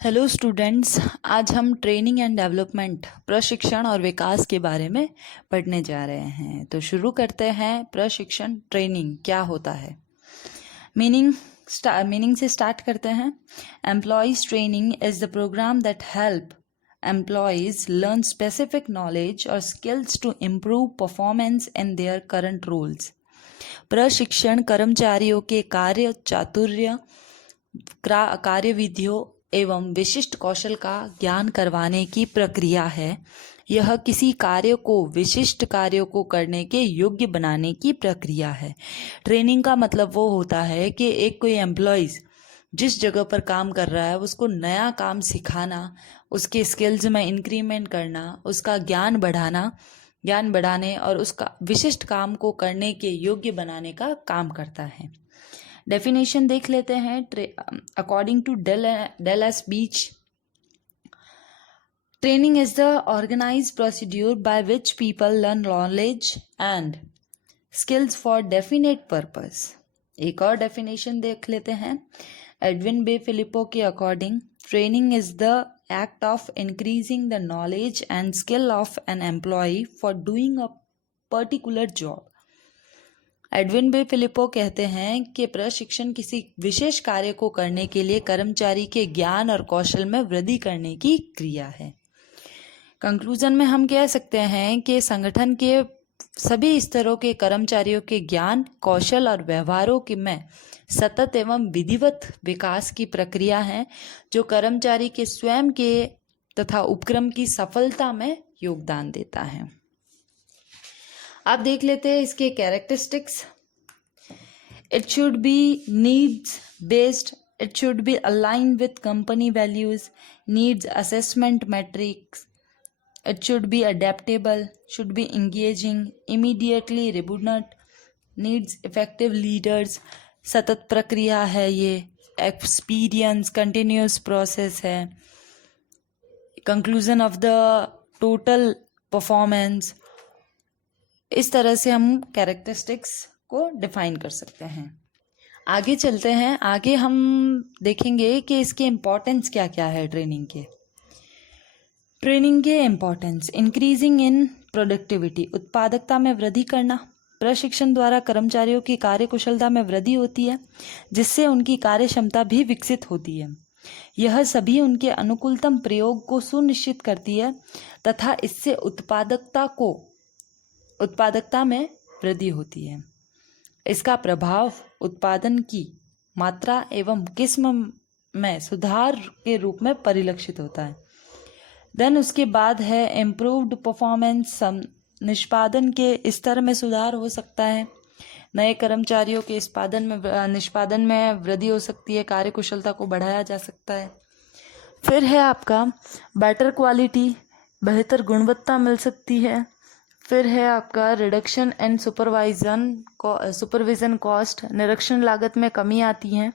Hello students, आज हम training and development प्रशिक्षण और विकास के बारे में पढ़ने जा रहे हैं। तो शुरू करते हैं। प्रशिक्षण ट्रेनिंग क्या होता है, मीनिंग से स्टार्ट करते हैं। Employees training is the program that help employees learn specific knowledge और skills to improve performance in their current roles. प्रशिक्षण कर्मचारियों के कार्य चातुर्य, कार्यविधियों एवं विशिष्ट कौशल का ज्ञान करवाने की प्रक्रिया है। यह किसी कार्य को विशिष्ट कार्यों को करने के योग्य बनाने की प्रक्रिया है। ट्रेनिंग का मतलब वो होता है कि एक कोई एम्प्लॉयज़ जिस जगह पर काम कर रहा है उसको नया काम सिखाना, उसके स्किल्स में इंक्रीमेंट करना, उसका ज्ञान बढ़ाने और उसका विशिष्ट काम को करने के योग्य बनाने का काम करता है। डेफिनेशन देख लेते हैं। According to Dale S Beach, training is the organised procedure by which people learn knowledge and skills for definite purpose. एक और डेफिनेशन देख लेते हैं। एडविन बे फिलिपो के according, training is the act of increasing the knowledge and skill of an employee for doing a particular job. Edwin B Flippo कहते हैं कि प्रशिक्षण किसी विशेष कार्य को करने के लिए कर्मचारी के ज्ञान और कौशल में वृद्धि करने की क्रिया है। कंक्लूजन में हम कह सकते हैं कि संगठन के सभी स्तरों के कर्मचारियों के ज्ञान, कौशल और व्यवहारों में सतत एवं विधिवत विकास की प्रक्रिया है, जो कर्मचारी के स्वयं के तथा उपक्रम की सफलता में योगदान देता है। अब देख लेते हैं इसके characteristics. It should be needs based, it should be align with company values, needs assessment matrix, it should be adaptable, should be engaging, immediately relevant, needs effective leaders, सतत प्रक्रिया है ये, एक्सपीरियंस, कंटिन्यूस प्रोसेस है, conclusion of the total performance. इस तरह से हम characteristics को डिफाइन कर सकते हैं। आगे चलते हैं। आगे हम देखेंगे कि इसके इम्पोर्टेंस क्या क्या है। ट्रेनिंग के इम्पोर्टेंस: इंक्रीजिंग इन प्रोडक्टिविटी, उत्पादकता में वृद्धि करना। प्रशिक्षण द्वारा कर्मचारियों की कार्यकुशलता में वृद्धि होती है, जिससे उनकी कार्य क्षमता भी विकसित होती है। यह सभी उनके अनुकूलतम प्रयोग को सुनिश्चित करती है तथा इससे उत्पादकता में वृद्धि होती है। इसका प्रभाव उत्पादन की मात्रा एवं किस्म में सुधार के रूप में परिलक्षित होता है। देन उसके बाद है इम्प्रूव्ड परफॉर्मेंस, निष्पादन के स्तर में सुधार हो सकता है, नए कर्मचारियों के निष्पादन में वृद्धि हो सकती है, कार्यकुशलता को बढ़ाया जा सकता है। फिर है आपका बेटर क्वालिटी, बेहतर गुणवत्ता मिल सकती है। फिर है आपका रिडक्शन एंड सुपरविजन कॉस्ट, निरीक्षण लागत में कमी आती है।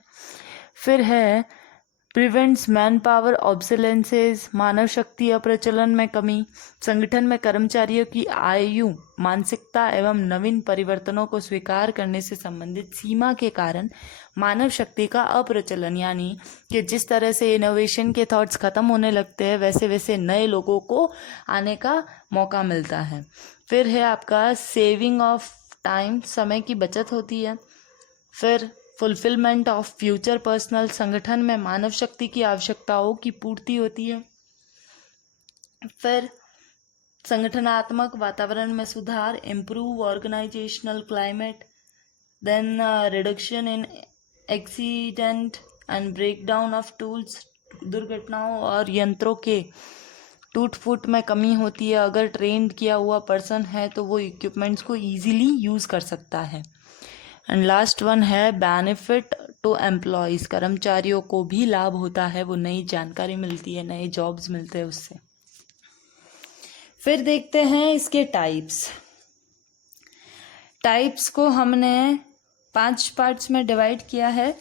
फिर है प्रिवेंट्स मैन पावर ऑब्सोलेंसेस, मानव शक्ति अप्रचलन में कमी, संगठन में कर्मचारियों की आयु, मानसिकता एवं नवीन परिवर्तनों को स्वीकार करने से संबंधित सीमा के कारण मानव शक्ति का अप्रचलन, यानी कि जिस तरह से इनोवेशन के थॉट्स खत्म होने लगते हैं वैसे वैसे नए लोगों को आने का मौका मिलता है। फिर है आपका सेविंग ऑफ टाइम, समय की बचत होती है। फिर फुलफिलमेंट ऑफ फ्यूचर पर्सनल, संगठन में मानव शक्ति की आवश्यकताओं की पूर्ति होती है। फिर संगठनात्मक वातावरण में सुधार, improve organisational climate. Then reduction in accident and breakdown of tools, दुर्घटनाओं और यंत्रों के टूट फूट में कमी होती है। अगर ट्रेंड किया हुआ पर्सन है तो वो इक्विपमेंट्स को ईजिली यूज़ कर सकता है। एंड लास्ट वन है बेनिफिट टू एम्प्लॉयज़, कर्मचारियों को भी लाभ होता है, वो नई जानकारी मिलती है, नए जॉब्स मिलते हैं उससे। फिर देखते हैं इसके टाइप्स को हमने 5 पार्ट्स में डिवाइड किया है।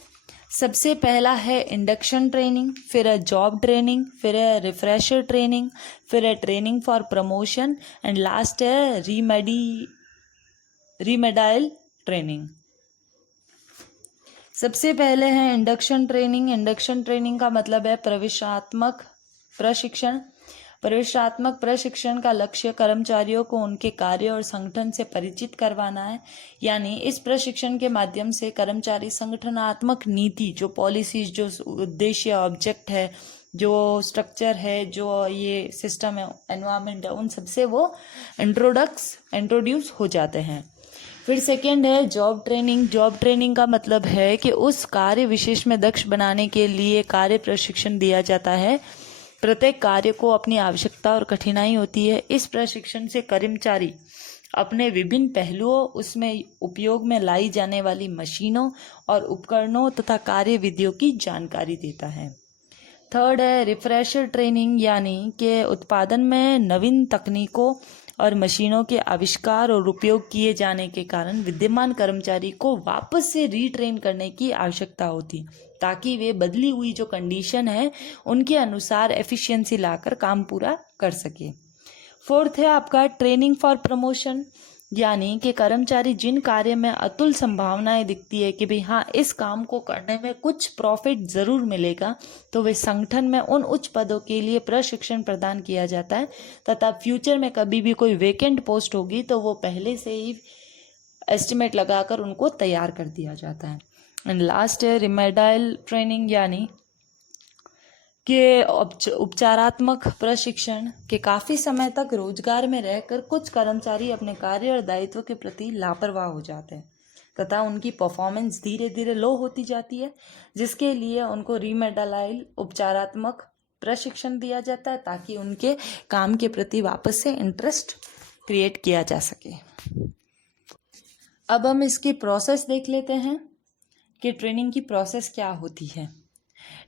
सबसे पहला है इंडक्शन ट्रेनिंग, फिर है जॉब ट्रेनिंग, फिर है रिफ्रेशर ट्रेनिंग, फिर है training for promotion and last है रीमेडाइल ट्रेनिंग। सबसे पहले है इंडक्शन ट्रेनिंग। इंडक्शन ट्रेनिंग का मतलब है प्रवेशात्मक प्रशिक्षण। प्रवेशात्मक प्रशिक्षण का लक्ष्य कर्मचारियों को उनके कार्य और संगठन से परिचित करवाना है। यानी इस प्रशिक्षण के माध्यम से कर्मचारी संगठनात्मक नीति, जो पॉलिसीज, जो उद्देश्य, ऑब्जेक्ट है, जो स्ट्रक्चर है, जो ये सिस्टम है, एनवायरनमेंट है, उन सबसे वो इंट्रोड्यूस हो जाते हैं। फिर सेकेंड है जॉब ट्रेनिंग। जॉब ट्रेनिंग का मतलब है कि उस कार्य विशेष में दक्ष बनाने के लिए कार्य प्रशिक्षण दिया जाता है। प्रत्येक कार्य को अपनी आवश्यकता और कठिनाई होती है। इस प्रशिक्षण से कर्मचारी अपने विभिन्न पहलुओं, उसमें उपयोग में लाई जाने वाली मशीनों और उपकरणों तथा कार्य विधियों की जानकारी देता है। थर्ड है रिफ्रेशर ट्रेनिंग, यानी कि उत्पादन में नवीन तकनीकों और मशीनों के आविष्कार और उपयोग किए जाने के कारण विद्यमान कर्मचारी को वापस से रीट्रेन करने की आवश्यकता होती, ताकि वे बदली हुई जो कंडीशन है उनके अनुसार एफिशिएंसी लाकर काम पूरा कर सके। फोर्थ है आपका ट्रेनिंग फॉर प्रमोशन, यानी कि कर्मचारी जिन कार्य में अतुल संभावनाएं दिखती है कि भाई हाँ इस काम को करने में कुछ प्रॉफिट ज़रूर मिलेगा, तो वे संगठन में उन उच्च पदों के लिए प्रशिक्षण प्रदान किया जाता है तथा फ्यूचर में कभी भी कोई वेकेंट पोस्ट होगी तो वो पहले से ही एस्टिमेट लगाकर उनको तैयार कर दिया जाता है। एंड लास्ट है रिमेडाइल ट्रेनिंग, यानी कि उपचारात्मक प्रशिक्षण के काफ़ी समय तक रोजगार में रहकर कुछ कर्मचारी अपने कार्य और दायित्व के प्रति लापरवाह हो जाते हैं तथा उनकी परफॉर्मेंस धीरे धीरे लो होती जाती है, जिसके लिए उनको रिमेडाइल उपचारात्मक प्रशिक्षण दिया जाता है ताकि उनके काम के प्रति वापस से इंटरेस्ट क्रिएट किया जा सके। अब हम इसकी प्रोसेस देख लेते हैं कि ट्रेनिंग की प्रोसेस क्या होती है।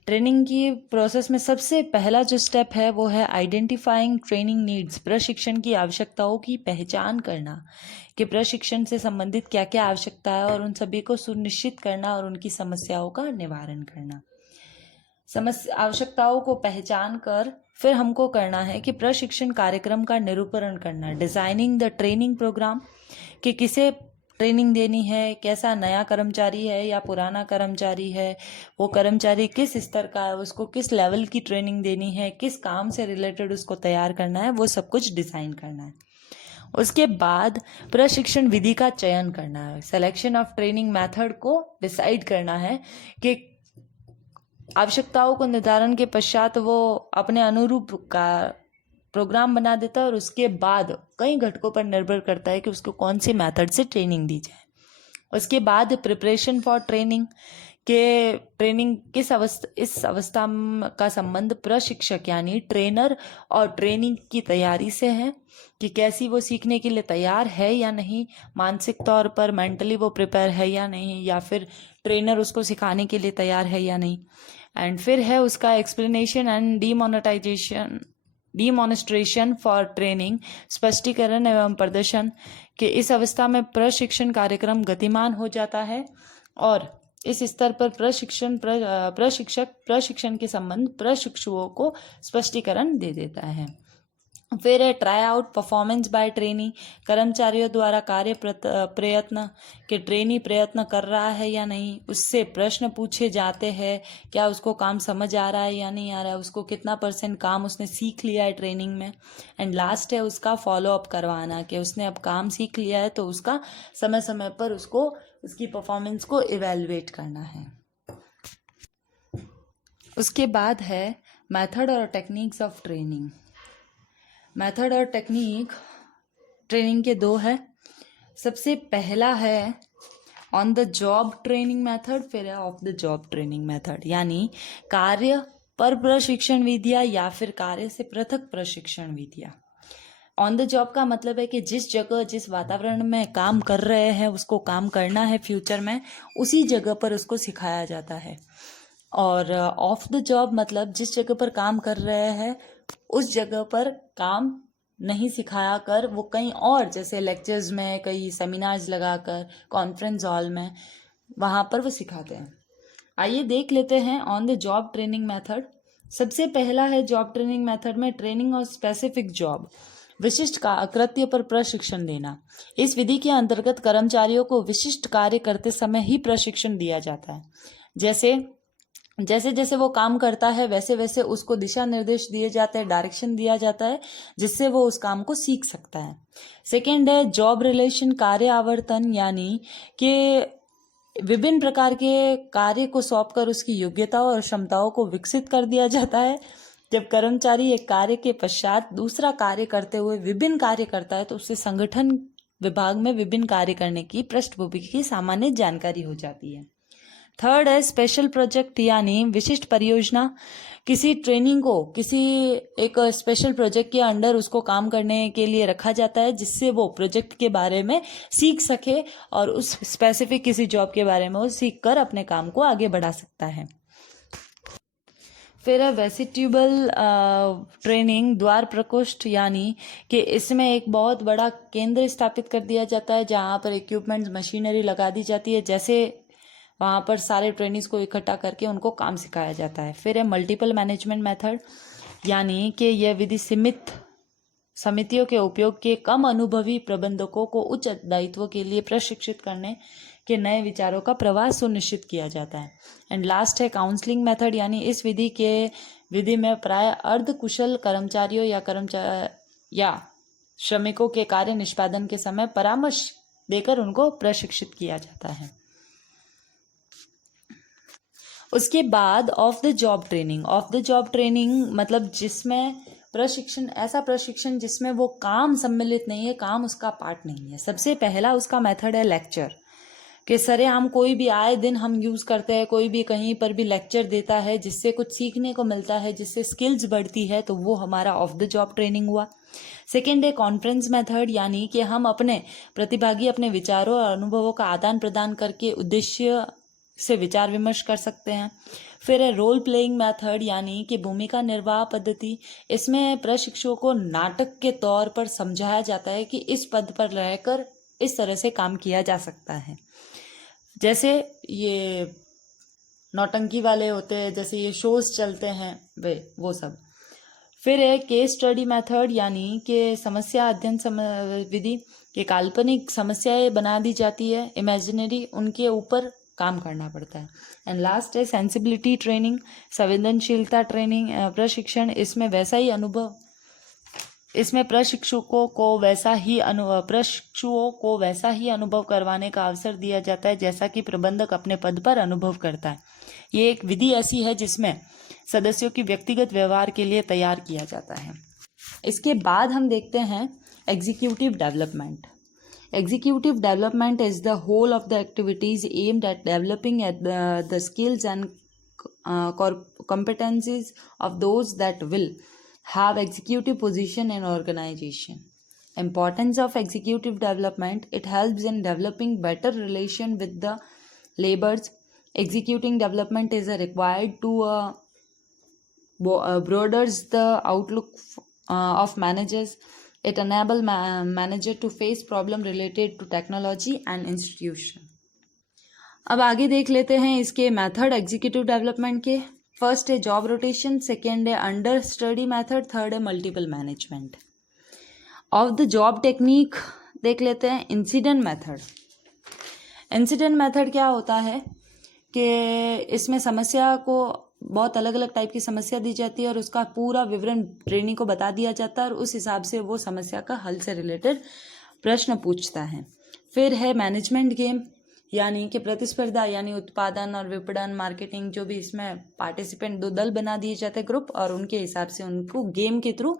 ट्रेनिंग की प्रोसेस में सबसे पहला जो स्टेप है वो है आइडेंटिफाइंग ट्रेनिंग नीड्स, प्रशिक्षण की आवश्यकताओं की पहचान करना कि प्रशिक्षण से संबंधित क्या क्या आवश्यकता है और उन सभी को सुनिश्चित करना और उनकी समस्याओं का निवारण करना। आवश्यकताओं को पहचान कर फिर हमको करना है कि प्रशिक्षण कार्यक्रम का निरूपण करना, डिजाइनिंग द ट्रेनिंग प्रोग्राम, कि किसे ट्रेनिंग देनी है, कैसा नया कर्मचारी है या पुराना कर्मचारी है, वो कर्मचारी किस स्तर का है, उसको किस लेवल की ट्रेनिंग देनी है, किस काम से रिलेटेड उसको तैयार करना है, वो सब कुछ डिज़ाइन करना है। उसके बाद प्रशिक्षण विधि का चयन करना है, सिलेक्शन ऑफ ट्रेनिंग मेथड को डिसाइड करना है कि आवश्यकताओं को निर्धारण के पश्चात वो अपने अनुरूप का प्रोग्राम बना देता है और उसके बाद कई घटकों पर निर्भर करता है कि उसको कौन सी मेथड से ट्रेनिंग दी जाए। उसके बाद प्रिपरेशन फॉर ट्रेनिंग, के ट्रेनिंग इस अवस्था का संबंध प्रशिक्षक यानी ट्रेनर और ट्रेनिंग की तैयारी से है कि कैसी वो सीखने के लिए तैयार है या नहीं, मानसिक तौर पर मेंटली वो प्रिपेयर है या नहीं, या फिर ट्रेनर उसको सिखाने के लिए तैयार है या नहीं। एंड फिर है उसका explanation and demonstration for training, स्पष्टीकरण एवं प्रदर्शन, कि इस अवस्था में प्रशिक्षण कार्यक्रम गतिमान हो जाता है और इस स्तर पर प्रशिक्षक प्रशिक्षण के संबंध प्रशिक्षुओं को स्पष्टीकरण दे देता है। फिर है try out performance by trainee, कर्मचारियों द्वारा कार्य प्रयत्न के ट्रेनी प्रयत्न कर रहा है या नहीं, उससे प्रश्न पूछे जाते हैं, क्या उसको काम समझ आ रहा है या नहीं आ रहा है, उसको कितना % काम उसने सीख लिया है ट्रेनिंग में। एंड लास्ट है उसका फॉलो अप करवाना कि उसने अब काम सीख लिया है तो उसका समय समय पर उसको उसकी परफॉर्मेंस को इवेलुएट करना है। उसके बाद है मेथड और टेक्निक्स ऑफ ट्रेनिंग। मेथड और टेक्निक ट्रेनिंग के दो है। सबसे पहला है on the job training method, फिर है of the job training method, यानी कार्य पर प्रशिक्षण विधियाँ या फिर कार्य से पृथक प्रशिक्षण विधियाँ। ऑन द जॉब का मतलब है कि जिस जगह जिस वातावरण में काम कर रहे हैं उसको काम करना है फ्यूचर में, उसी जगह पर उसको सिखाया जाता है। और ऑफ द जॉब मतलब जिस जगह पर काम कर रहे हैं उस जगह पर काम नहीं सिखाया कर वो कहीं और, जैसे लेक्चर्स में, कई सेमिनार्स लगाकर, कॉन्फ्रेंस हॉल में, वहाँ पर वो सिखाते हैं। आइए देख लेते हैं on the job training method. सबसे पहला है जॉब ट्रेनिंग मेथड में ट्रेनिंग और स्पेसिफिक जॉब। विशिष्ट कृत्य पर प्रशिक्षण देना। इस विधि के अंतर्गत कर्मचारियों को विशिष्ट कार्य करते समय ही प्रशिक्षण दिया जाता है। जैसे जैसे वो काम करता है वैसे वैसे उसको दिशा निर्देश दिए जाते हैं, डायरेक्शन दिया जाता है, जिससे वो उस काम को सीख सकता है। सेकेंड है जॉब रिलेशन कार्य आवर्तन, यानी कि विभिन्न प्रकार के कार्य को सौंपकर उसकी योग्यताओं और क्षमताओं को विकसित कर दिया जाता है। जब कर्मचारी एक कार्य के पश्चात दूसरा कार्य करते हुए विभिन्न कार्य करता है तो उससे संगठन विभाग में विभिन्न कार्य करने की पृष्ठभूमि की सामान्य जानकारी हो जाती है। थर्ड है स्पेशल प्रोजेक्ट, यानी विशिष्ट परियोजना। किसी ट्रेनिंग को किसी एक स्पेशल प्रोजेक्ट के अंडर उसको काम करने के लिए रखा जाता है, जिससे वो प्रोजेक्ट के बारे में सीख सके और उस स्पेसिफिक किसी जॉब के बारे में वो सीख कर अपने काम को आगे बढ़ा सकता है। फिर है वेस्टिब्यूल ट्रेनिंग, द्वार प्रकोष्ठ, यानी कि इसमें एक बहुत बड़ा केंद्र स्थापित कर दिया जाता है जहाँ पर इक्विपमेंट्स मशीनरी लगा दी जाती है, जैसे वहाँ पर सारे ट्रेनिंग्स को इकट्ठा करके उनको काम सिखाया जाता है। फिर है मल्टीपल मैनेजमेंट मेथड, यानी कि यह विधि सीमित समितियों के उपयोग के कम अनुभवी प्रबंधकों को उच्च दायित्व के लिए प्रशिक्षित करने के नए विचारों का प्रवाह सुनिश्चित किया जाता है। एंड लास्ट है काउंसलिंग मेथड, यानी इस विधि में प्राय अर्ध कुशल कर्मचारियों या श्रमिकों के कार्य निष्पादन के समय परामर्श देकर उनको प्रशिक्षित किया जाता है। उसके बाद ऑफ द जॉब ट्रेनिंग मतलब जिसमें ऐसा प्रशिक्षण जिसमें वो काम सम्मिलित नहीं है, काम उसका पार्ट नहीं है। सबसे पहला उसका मेथड है लेक्चर, कि सरेआम कोई भी आए दिन हम यूज़ करते हैं, कोई भी कहीं पर भी लेक्चर देता है जिससे कुछ सीखने को मिलता है, जिससे स्किल्स बढ़ती है, तो वो हमारा ऑफ द जॉब ट्रेनिंग हुआ। सेकेंड है कॉन्फ्रेंस मेथड, यानी कि हम अपने प्रतिभागी अपने विचारों और अनुभवों का आदान प्रदान करके उद्देश्य से विचार विमर्श कर सकते हैं। फिर है रोल प्लेइंग मेथड, यानी कि भूमिका निर्वाह पद्धति। इसमें प्रशिक्षुओं को नाटक के तौर पर समझाया जाता है कि इस पद पर रहकर इस तरह से काम किया जा सकता है। जैसे ये नौटंकी वाले होते हैं, जैसे ये शोज चलते हैं वो सब। फिर है केस स्टडी मेथड, यानी कि समस्या अध्ययन विधि के काल्पनिक समस्याएं बना दी जाती है, इमेजिनरी, उनके ऊपर काम करना पड़ता है। एंड लास्ट है सेंसिबिलिटी ट्रेनिंग, संवेदनशीलता ट्रेनिंग प्रशिक्षण। इसमें प्रशिक्षुओं को वैसा ही अनुभव करवाने का अवसर दिया जाता है जैसा कि प्रबंधक अपने पद पर अनुभव करता है। ये एक विधि ऐसी है जिसमें सदस्यों की व्यक्तिगत व्यवहार के लिए तैयार किया जाता है। इसके बाद हम देखते हैं executive development. Executive development is the whole of the activities aimed at developing the skills and competencies of those that will have executive position in organization. Importance of executive development: it helps in developing better relation with the laborers. Executive development is required to broadens the outlook of managers. It enables manager to face problem related to technology and institution. अब आगे देख लेते हैं इसके method executive development के। First है job rotation, second है under study method, third है multiple management. Of the job technique देख लेते हैं। इंसिडेंट मेथड क्या होता है कि इसमें समस्या को बहुत अलग अलग टाइप की समस्या दी जाती है और उसका पूरा विवरण ट्रेनी को बता दिया जाता है और उस हिसाब से वो समस्या का हल से रिलेटेड प्रश्न पूछता है। फिर है मैनेजमेंट गेम, यानी कि प्रतिस्पर्धा, यानी उत्पादन और विपणन, मार्केटिंग, जो भी इसमें पार्टिसिपेंट 2 दल बना दिए जाते हैं ग्रुप, और उनके हिसाब से उनको गेम के थ्रू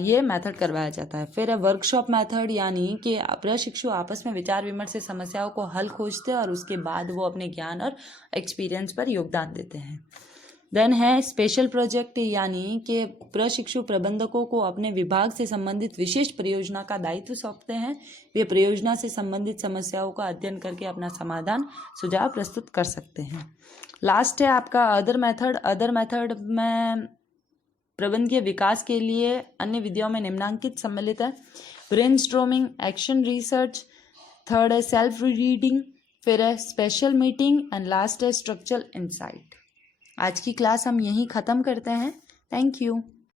ये मेथड करवाया जाता है। फिर है वर्कशॉप मेथड, यानी कि प्रशिक्षु आपस में विचार विमर्श से समस्याओं को हल खोजते हैं और उसके बाद वो अपने ज्ञान और एक्सपीरियंस पर योगदान देते हैं। देन है स्पेशल प्रोजेक्ट, यानी कि प्रशिक्षु प्रबंधकों को अपने विभाग से संबंधित विशेष परियोजना का दायित्व सौंपते हैं। वे परियोजना से संबंधित समस्याओं का अध्ययन करके अपना समाधान सुझाव प्रस्तुत कर सकते हैं। लास्ट है आपका अदर मेथड में प्रबंधकीय विकास के लिए अन्य विधियों में निम्नांकित सम्मिलित है। ब्रेनस्टॉर्मिंग, एक्शन रिसर्च, थर्ड है सेल्फ रीडिंग, फिर है स्पेशल मीटिंग एंड लास्ट है स्ट्रक्चरल इंसाइट। आज की क्लास हम यहीं ख़त्म करते हैं। Thank you.